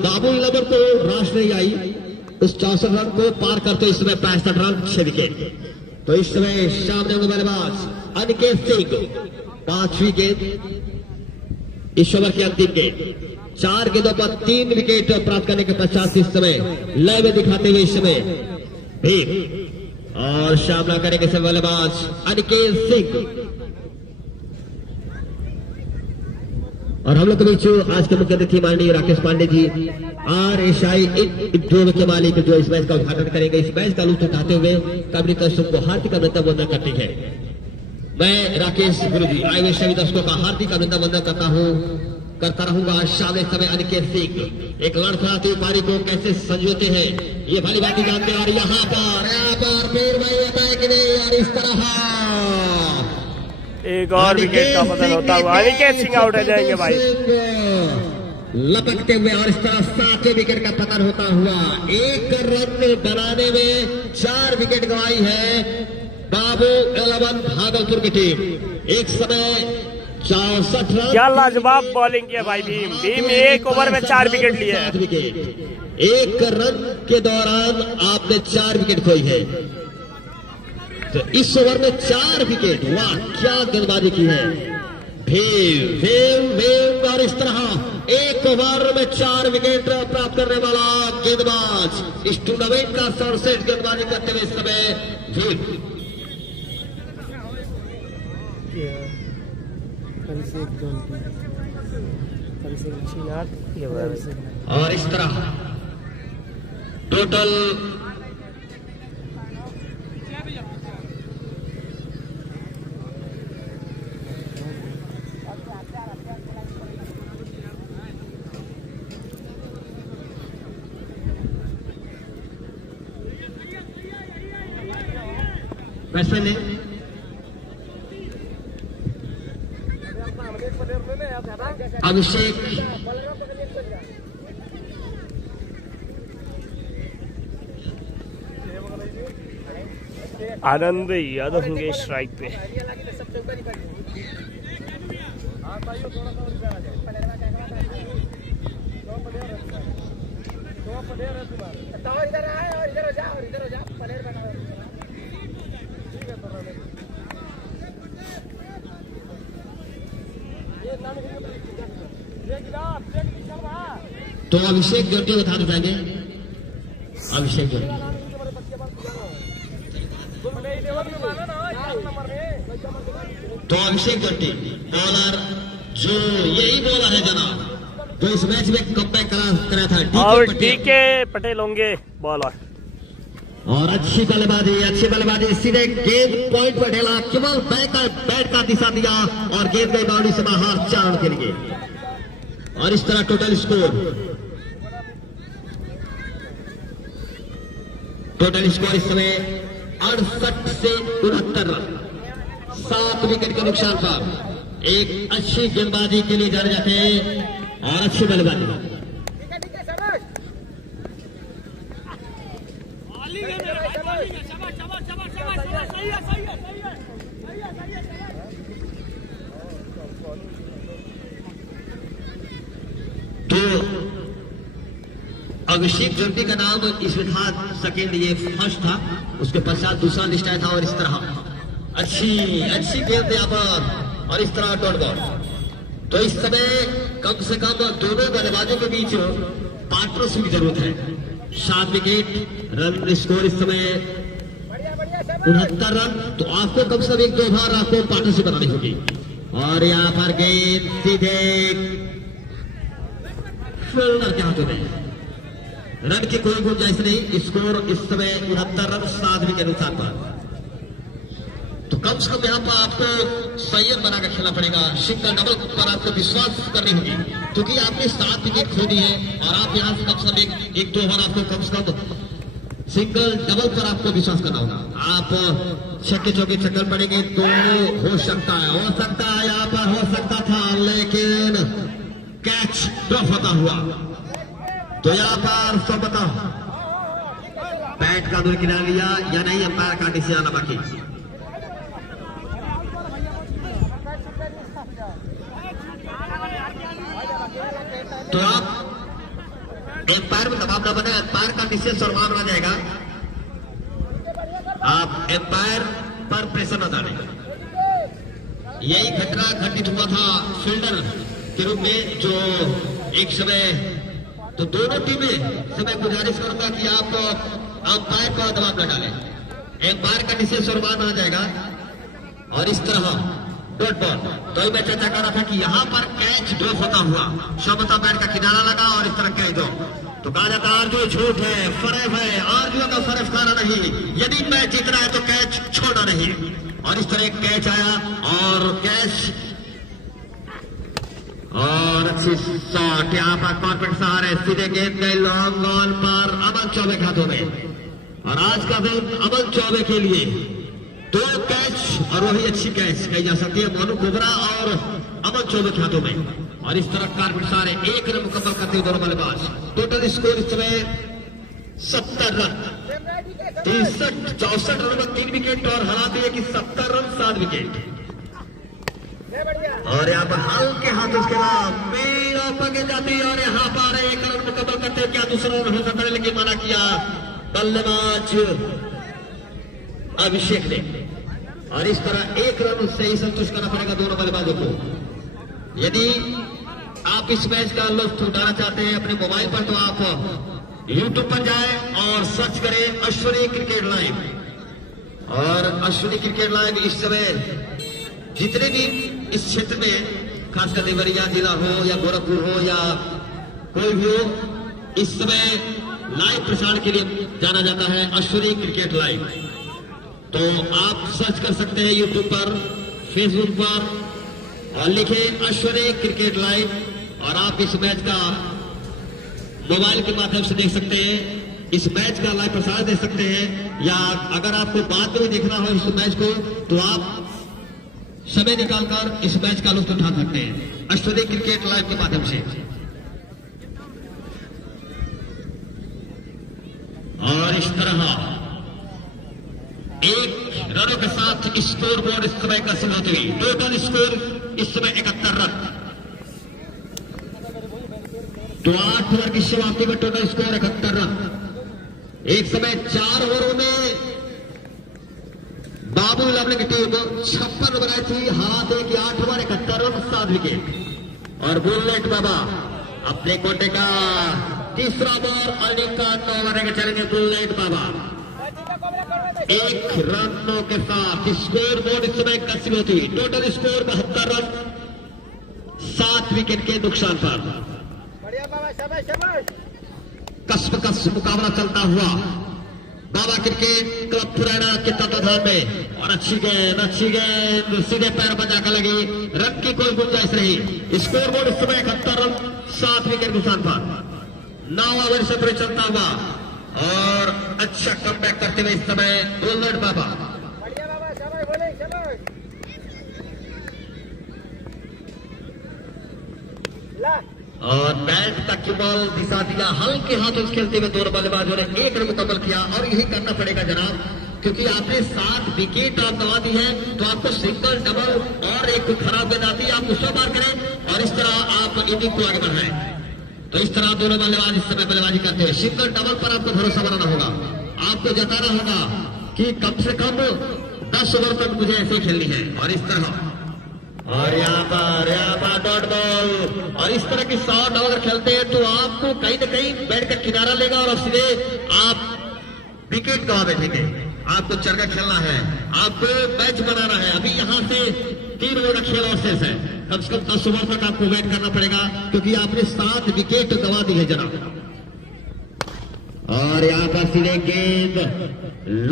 बाबुल नंबर को राश नहीं आई, उस 64 रन को पार करते इस समय 65 रन 6 विकेट। तो इस समय सामने होंगे बल्लेबाज अनिकेत सिंह। 5वीं गेंद इस ओवर की अंतिम गेंद, 4 गेंदों पर 3 विकेट प्राप्त करने के पश्चात इस समय लय में दिखाते हुए इस समय भीम, और सामना करेंगे से बल्लेबाज अनिकेत सिंह। और हम लोग के बीच आज के मुख्य अतिथि माननीय राकेश पांडे जी, RSI ड्रोन के मालिक, जो इस मैच का उद्घाटन करेंगे। इस मैच का लुत्फ उठाते हुए कबड्डी दर्शकों को हार्दिक अभिनंदन वंदन करती है। मैं राकेश गुरु जी आए हुए सभी दर्शकों का हार्दिक अभिनंदन वंदन करता रहूंगा। शाम समय अनिकेत सिंह एक लड़खड़ाती पारी को कैसे संजोते हैं, ये भली बात जानते हैं। और यहाँ पर फिर भाई अटैक नहीं, और इस तरह एक और विकेट का पतन होता हुआ अनिकेत सिंह आउट हो जाएंगे भाई, लपकते हुए। और इस तरह 7वें विकेट का पतन होता हुआ 1 रन बनाने में 4 विकेट गंवाई है बाबू 11 भागलपुर की टीम। एक समय 64 रन। क्या लाजवाब बॉलिंग किया भाई भीम। 1 ओवर में 4 विकेट लिए। 7 विकेट 1 रन के दौरान आपने 4 विकेट खोई है। तो इस ओवर में 4 विकेट, वाह क्या गेंदबाजी की है भीम। और इस तरह 1 ओवर में 4 विकेट प्राप्त करने वाला गेंदबाज इस टूर्नामेंट का सर्वश्रेष्ठ गेंदबाजी करते हुए इस समय भीम। और इस तरह टोटल बैट्समैन है अभिषेक, आनंद यादव होंगे स्ट्राइक पे। तो अभिषेक जोटी बता दो पहले। अभिषेक जोटी तो अभिषेक जोटी बॉलर, जो यही बॉलर है जनाब, तो इस मैच में कमबैक करा था। और DK पटेल होंगे बॉलर। और अच्छी बल्लेबाजी सीधे गेंद पॉइंट पर ढेला, केवल बैट का दिशा दिया और गेंद गई बाउंड्री से बाहर 4 रन के लिए। और इस तरह टोटल स्कोर इस समय 68 से 69 रन, 7 विकेट के नुकसान पर। एक अच्छी गेंदबाजी के लिए जाने जाते हैं और अच्छी बल्लेबाजी। तो अभिषेक जोटी का नाम इसमें था सेकेंड, ये फर्स्ट था, उसके पश्चात दूसरा लिस्ट आया था। और इस तरह अच्छी गेंद यहाँ पर, और इस तरह डॉट बॉल। तो इस समय कम से कम दोनों बल्लेबाजों के बीच पार्टनरशिप की जरूरत है। 7 विकेट, रन स्कोर इस समय 69 रन। तो आपको कम से कम 1-2 बार आपको पार्टनरशिप बनानी होगी। और यहाँ पर गेंद सीधे फील्डर के हाथों में, रन की कोई गुंजाइश नहीं। स्कोर इस समय 69 रन 7 विकेट नुकसान पर। तो कम से कम यहाँ पर आपको संयम बनाकर खेलना पड़ेगा। सिंगल डबल पर आपको विश्वास करनी होगी, क्योंकि आपने 7 विकेट खो दी है और आप यहाँ से कम से कम 1-2 ओवर आपको कम से कम सिंगल डबल पर आपको विश्वास करना होगा। आप छक्के चौके चक्कर पड़ेंगे तो हो सकता है यहाँ पर हो सकता था, लेकिन कैच ड्रॉप होता हुआ। तो यहाँ पर सब बताओ, बैट का दूर किनारा लिया या नहीं, अंपायर का डिसीजन आना बाकी। तो आप एम्पायर में दबाव न बने, एम्पायर का डिसीजन सर्वमान्य माना जाएगा। आप एम्पायर पर प्रेशर न डालें। यही घटना घटित हुआ था फील्डर के रूप में, जो एक समय, तो दोनों टीमें से मैं गुजारिश करूंगा कि आप अंपायर पर दबाव न डालें। एम्पायर का डिसीजन सर्वमान्य माना जाएगा। और इस तरह डॉट बॉल। तो मैं चर्चा कर रहा था कि यहाँ पर कैच ड्रॉप होता हुआ शोभता बैट का किनारा लगा और इस तरह कैच ड्रॉप। तो कहा जाता है आरजू झूठ है, फरेब है, आरजू का फरेब खाना नहीं, यदि मैच जीतना है तो कैच छोड़ना नहीं। और इस तरह एक कैच आया और कैच और अच्छी शॉट यहाँ पर कॉन्फिडेंस आ रहे, सीधे गेंद गई लॉन्ग ऑन पर अमन चौबे के हाथों में। और आज का दिन अमन चौबे के लिए 2 कैच और वही अच्छी कैच कही जा सकती है, मोनू कुबरा और अमन चौबे के हाथों में। और इस तरह कार्पेट सारे 1 रन मुकम्मल करते हुए दोनों बल्लेबाज। टोटल स्कोर इस समय 70 रन, 63-64 रन में 3 विकेट और हालात ये कि 70 रन 7 विकेट। और यहाँ पर हल्के हाथों के बाद पकड़ जाती है और यहाँ पर 1 रन मुकम्मल करते हुए क्या दूसरा रन हो सकता है, लेकिन माना किया बल्लेबाज अभिषेक ने। और इस तरह 1 रन से ही संतुष्ट करना पड़ेगा दोनों बल्लेबाजों को। यदि आप इस मैच का लुत्फ उठाना चाहते हैं अपने मोबाइल पर, तो आप YouTube पर जाएं और सर्च करें अश्विनी क्रिकेट लाइव। और अश्विनी क्रिकेट लाइव इस समय जितने भी इस क्षेत्र में, खासकर देवरिया जिला हो या गोरखपुर हो या कोई भी हो, इस समय लाइव प्रसारण के लिए जाना जाता है अश्विनी क्रिकेट लाइव। तो आप सर्च कर सकते हैं YouTube पर, Facebook पर और लिखें अश्विनी क्रिकेट लाइव और आप इस मैच का मोबाइल के माध्यम से देख सकते हैं। इस मैच का लाइव प्रसारण देख सकते हैं, या अगर आपको बाद में भी देखना हो इस मैच को तो आप समय निकालकर इस मैच का लुत्फ उठा सकते हैं अश्विनी क्रिकेट लाइव के माध्यम से। और इस तरह 1 रनों के साथ स्कोर बोर्ड इस समय का समाप्त हुई। टोटल स्कोर इस समय 71 रन। तो 8 ओवर की समाप्ति में टोटल स्कोर 71 रन। एक समय 4 ओवरों में बाबू लवली की टीम 56 रन बनाई थी। हालात है कि 8 ओवर 71 रन 7 विकेट। और बुलेट बाबा अपने कोटे का तीसरा बॉल और इनका 9 ओवर के चलेंगे बुलेट बाबा 1 रनों के साथ। स्कोर बोर्ड इस समय 81 होती। टोटल स्कोर 72 रन 7 विकेट के नुकसान पर। कस मुकाबला चलता हुआ बाबा क्रिकेट क्लब पुराना के तत्वाधान में। और अच्छी गेंद सीधे पैर पर जाकर लगी, रन की कोई गुंजाइश नहीं। स्कोर बोर्ड इस समय 71 रन 7 विकेट नुकसान पर। 9 ओवर से चलता हुआ और अच्छा कमबैक करते हुए इस समय बुलेट बाबा। और बैट तक की बॉल दिशा दिया, हल्के हाथों से खेलते हुए दोनों बल्लेबाजों ने 1 रन मुकम्मल किया। और यही करना पड़ेगा जनाब, क्योंकि आपने 7 विकेट आप गंवा दी है, तो आपको सिंगल डबल और एक खराब गेंद आती है, आप उसको मार करें और इस तरह आप इनिंग को आगे बढ़ाएं। तो इस तरह दोनों बल्लेबाज इस समय बल्लेबाजी करते हैं। सिंगल डबल पर आपको भरोसा बनाना होगा, आपको जताना होगा कि कम से कम 10 ओवर तक मुझे ऐसे खेलनी है। और इस तरह और यहाँ पर डॉट बॉल और इस तरह की शॉट अगर खेलते हैं तो आपको कहीं ना कहीं बैठ कर किनारा लेगा और सीधे आप विकेट गवा बैठेंगे। आपको चरका खेलना है, आपको मैच बनाना है। अभी यहाँ से 3 ओवर का खेल और शेष है। कम से कम 10 ओवर तक आपको वेट करना पड़ेगा क्योंकि आपने 7 विकेट गवा दी है जनाब। और यहाँ पर सीधे गेंद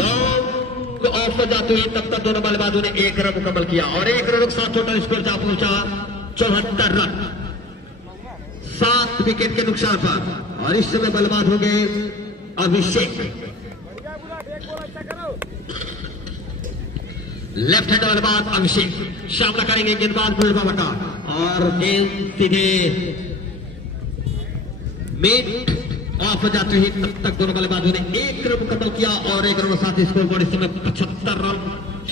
लॉन्ग ऑफ जाते हुए तब तक दोनों बल्लेबाजों ने 1 रन मुकम्मल किया और 1 रन के साथ टोटल स्कोर जा पहुंचा 74 रन 7 विकेट के नुकसान पर। और इस समय बल्लेबाज हो गए अभिषेक, लेफ्ट हैंड बल्लेबाज अभिषेक सामना करेंगे गेंदबाज बुल बाबा का। और गेंद सीधे मिड ऑफ जाते हुए तब तक दोनों बल्लेबाजों ने 1 रन मुकम्मल किया और 1 रन के साथ स्कोर बोर्ड इस समय 75 रन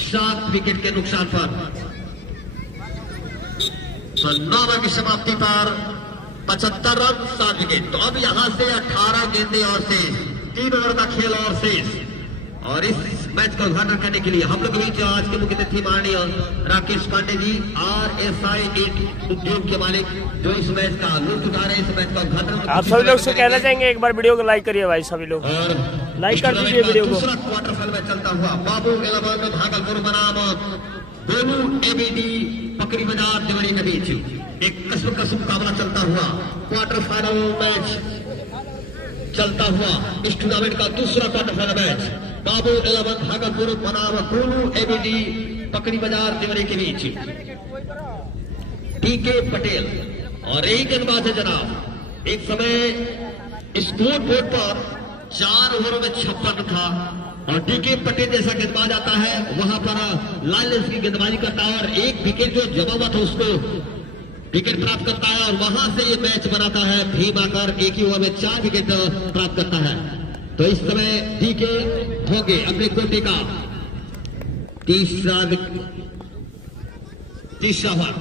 7 विकेट के नुकसान पर। तो 9 ओवर की समाप्ति पर 75 रन 7 विकेट। तो अब यहां से 18 गेंदें और शेष, 3 ओवर का खेल और शेष। और इस मैच को उद्घाटन करने के लिए हम लोग बीच आज के मुख्य अतिथि माननीय राकेश पांडे जी RSI 8 उद्योग के मालिक जो इस मैच का लुत्फ उठा रहे हैं। इस मैच का उद्घाटन आप सभी लोग से कहना चाहेंगे एक बार वीडियो को लाइक करिए भाई, सभी लोग लाइक कर दीजिए वीडियो को। दूसरा क्वार्टर फाइनल में चलता हुआ बाबू इलाहाबाद में भागलपुर बनाम दोनों ABD पकड़ी बाजार देवरी के बीच एक कसम मुकाबला चलता हुआ क्वार्टर फाइनल मैच चलता हुआ इस टूर्नामेंट का दूसरा क्वार्टर फाइनल मैच बाबू इलाहाबाद भागलपुर बनाम दोनों ABD पकड़ी बाजार देवरी के बीच DK पटेल और यही गेंदबाज है जनाब। एक समय स्कोर बोर्ड पर 4 ओवरों में 56 था और DK पटेल जैसा गेंदबाज आता है वहां पर लाइलेंस की गेंदबाजी करता है और 1 विकेट जो जमा हुआ था उसको विकेट प्राप्त करता है और वहां से ये मैच बनाता है। भीम आकर एक ही ओवर में 4 विकेट प्राप्त करता है। तो इस समय DK होंगे अपने कोटे का तीसरा ओवर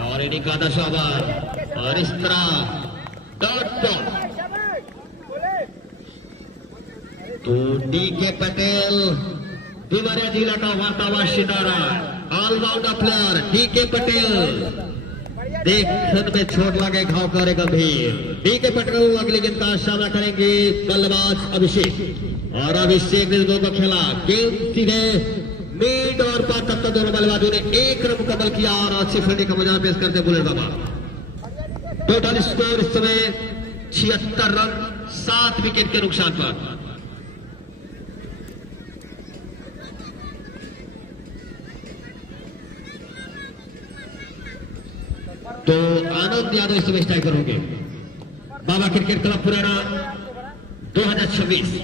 और इन्हीं का 10वां ओवर। और इस तरह डॉट बॉल तो DK पटेल देवरिया जिला का वार्तावार सितारा ऑलराउंडर प्लेयर DK पटेल देखने में छोट लगे घाव करे गंभीर। DK पटेल अगली गेंद का सामना करेंगे बल्लेबाज अभिषेक और अभिषेक ने दोनों को खेला गेंद सीधे मिड और पर तब तक दोनों बल्लेबाजों ने 1 रन मुकम्मल किया और अच्छी फील्डिंग का मजा पेश करते बुलेट बाबा। टोटल स्कोर इस समय 76 रन 7 विकेट के नुकसान पर। तो आनंद यादव इस समय स्ट्राइकर होंगे। बाबा क्रिकेट क्लब पुराना 2026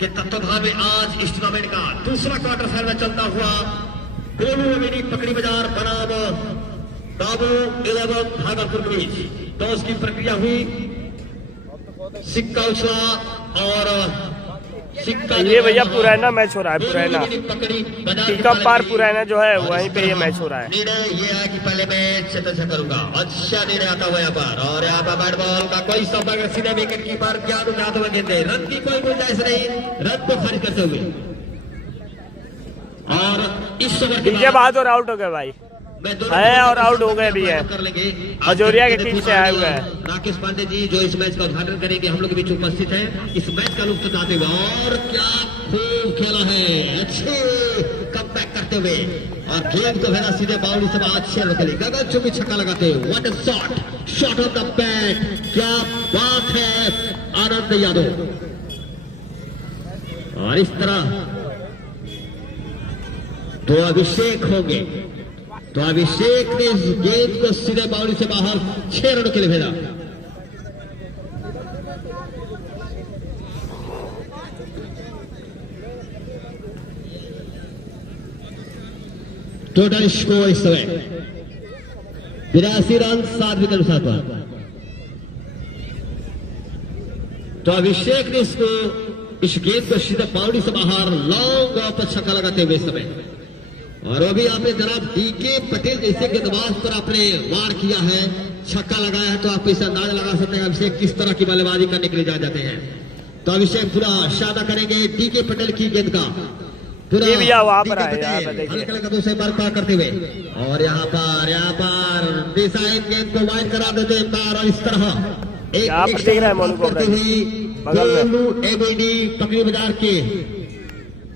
के तत्वाधान में आज इस टूर्नामेंट का दूसरा क्वार्टर फाइनल में चलता हुआ दोनों ABD पकड़ी बाजार बनाम बाबू इलाहाबाद भागलपुर के बीच तो उसकी प्रक्रिया हुई सिक्का उछला और ये भैया पुराना मैच हो रहा है, पुराना टीका पार पुराना जो है वहीं पे ये मैच हो रहा है। निर्णय ये है कि पहले मैं अच्छा करूंगा। अच्छा निर्णय आता हुआ यहाँ पर और यहाँ पर बैट बॉल का कोई संपर्क सीधे विकेट कीपर ज्ञान उठाते हुए गेंदे रन की कोई गुंजाइश नहीं, रन को खारिज करते हुए। और इस ओवर के बाद और आउट हो गए भाई है और आउट हो गए भी है। हजोरिया की टीम से आए हुए हैं राकेश पांडे जी जो इस मैच का उद्घाटन करेंगे हम लोग के बीच उपस्थित हैं। इस मैच का लुत्फ उठाते हुए और क्या खूब खेला है, अच्छे कमबैक करते हुए और गेंद को भेजा सीधे बाउंड्री से बाहर 6 रन खेली गगन चुम्बी छक्का लगाते हुए। What a shot of the bat, क्या बात है आनंद यादव। और इस तरह तो अभिषेक होंगे तो अभिषेक ने इस गेंद को सीधे बाउंड्री से बाहर 6 रन के लिए भेजा। टोटल स्कोर इस समय 82 रन 7 विकेट साथ पर। तो अभिषेक ने इसको इस गेंद को सीधे बाउंड्री से बाहर लॉन्ग ऑफ पर छक्का लगाते हुए समय और वो भी आपने जनाब DK पटेल जैसे गेंदबाज पर आपने वार किया है, छक्का लगाया है तो आप इसे अंदाजा लगा सकते हैं अभिषेक किस तरह की बल्लेबाजी करने के लिए जा जाते हैं। तो अभिषेक पूरा सामना करेंगे DK पटेल की गेंद का ये भी वहाँ पर आए, यहाँ पर देखिए। हल्के कदमों से मार पार करते हुए, और यहाँ पर डिजाइन गेंद को वाइड करा देते हैं पार, और इस तरह यहाँ पर देख रहा है मोनू कोबरा बगल में एबीडी पकड़ी बाजार के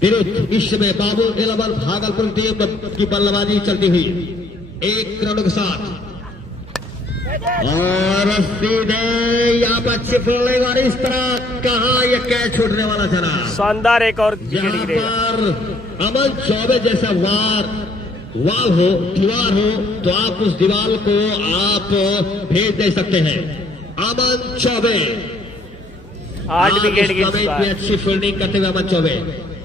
विरुद्ध इस समय बाबू 11 भागलपुर टीम की बल्लेबाजी चलती हुई 1 रन के साथ, और सीधे यहाँ पर अच्छी फील्डिंग, और इस तरह कहा यह कैच छूटने वाला चला। शानदार एक और यहाँ पर अमन चौबे जैसा वाल हो, दीवार हो, तो आप उस दीवार को आप भेज दे सकते हैं। अमन चौबे 8 विकेट की अच्छी फील्डिंग करते हुए अमन चौबे,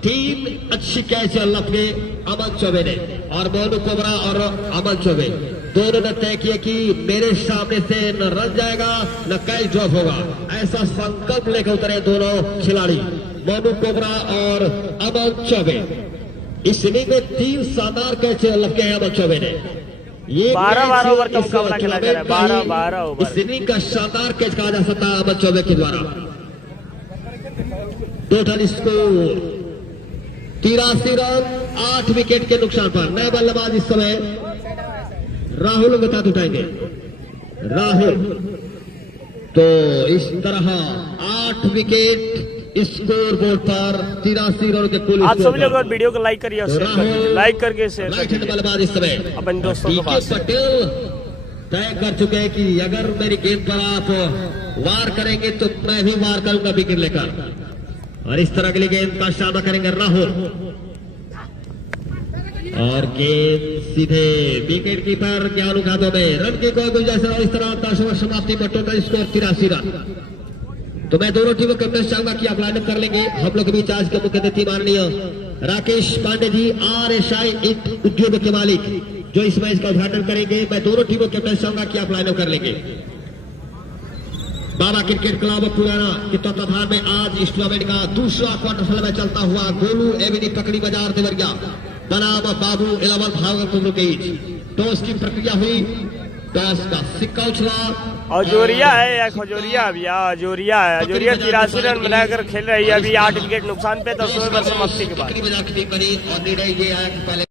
3 अच्छी कैच लपके अमन चौबे ने, और मोनू कोबरा और अमन चौबे दोनों ने तय किया कि मेरे सामने से न रन जाएगा न कैच ड्रॉप होगा, ऐसा संकल्प लेकर उतरे दोनों खिलाड़ी मोनू कोबरा और अमन चौबे। इस इनिंग में 3 शानदार कैच लपके हैं अमन चौबे ने। ये 12 ओवर का मुकाबला खेला जा रहा है, 12 ओवर। इस इनिंग का शानदार कैच कहा जा सकता है अमन चौबे के द्वारा। टोटल स्कोर 83 रन 8 विकेट के नुकसान पर। नए बल्लेबाज इस समय राहुल बता उठाएंगे। राहुल तो इस तरह 8 विकेट स्कोर बोर्ड पर 83 रन के कुल। आप सभी लोग वीडियो को लाइक करिए, लाइक करके शेयर राइट हैंड बल्लेबाज इस समय अपन दोस्तों के पास। पटेल तय कर चुके हैं कि अगर मेरी गेंद पर आप वार करेंगे तो मैं भी वार करूंगा विकेट लेकर, और इस तरह के लिए गेंद का सामना करेंगे राहुल, और गेंद सीधे विकेट कीपर ज्ञानू के हाथों में। रन की कोई गुंजाइश, और इस तरह 10 ओवर समाप्ति पर टोटल स्कोर 83 रन। तो मैं दोनों टीमों के कैप्टन चाहूंगा कि आप लाइनअप कर लेंगे। हम लोग के बीच आज के मुख्य अतिथि माननीय राकेश पांडे जी, RSI उद्योग के मालिक, जो इस मैच का उद्घाटन करेंगे। मैं दोनों टीमों के कैप्टन चाहूंगा कि आप लाइनअप कर लेंगे। बाबा क्रिकेट क्लब पुराना के तत्वाधान में आज इस टूर्नामेंट का दूसरा क्वार्टर फाइनल में चलता हुआ गोलू एवेन्यू पकड़ी बाजार देवरिया बनाम बाबू 11 भागलपुर के बीच टॉस की प्रक्रिया हुई। टॉस का सिक्का उछला, अजोरिया है या खजोरिया, अभी अजोरिया है। अजोरिया 83 रन बनाकर खेल रही है अभी 8 विकेट नुकसान पे 10 ओवर समाप्ति के बाद। और निर्णय ये आया कि पहले